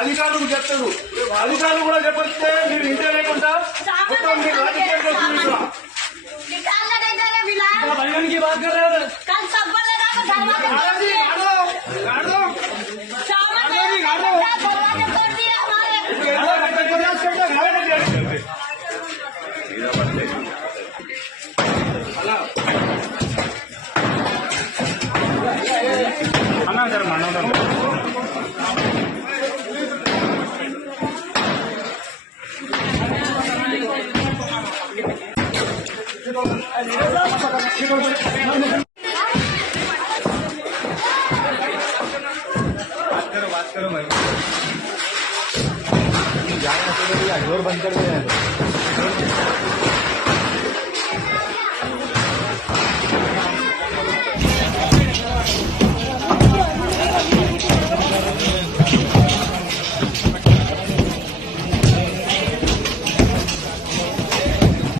అధికారులకు చెప్తారు. అధికారులు కూడా చెప్పొస్తే మీరు ఇంటే లేకుండా మొత్తం మీరు రాజకీయం చేస్తున్నారు. की बात कर रहे हो कल सब बोलेगा तो दरवाजे तोड़ दिए दरवाजे तोड़ दिए हमारे सर मानो बात करो भाई, जाना तो डोर बंद कर दे।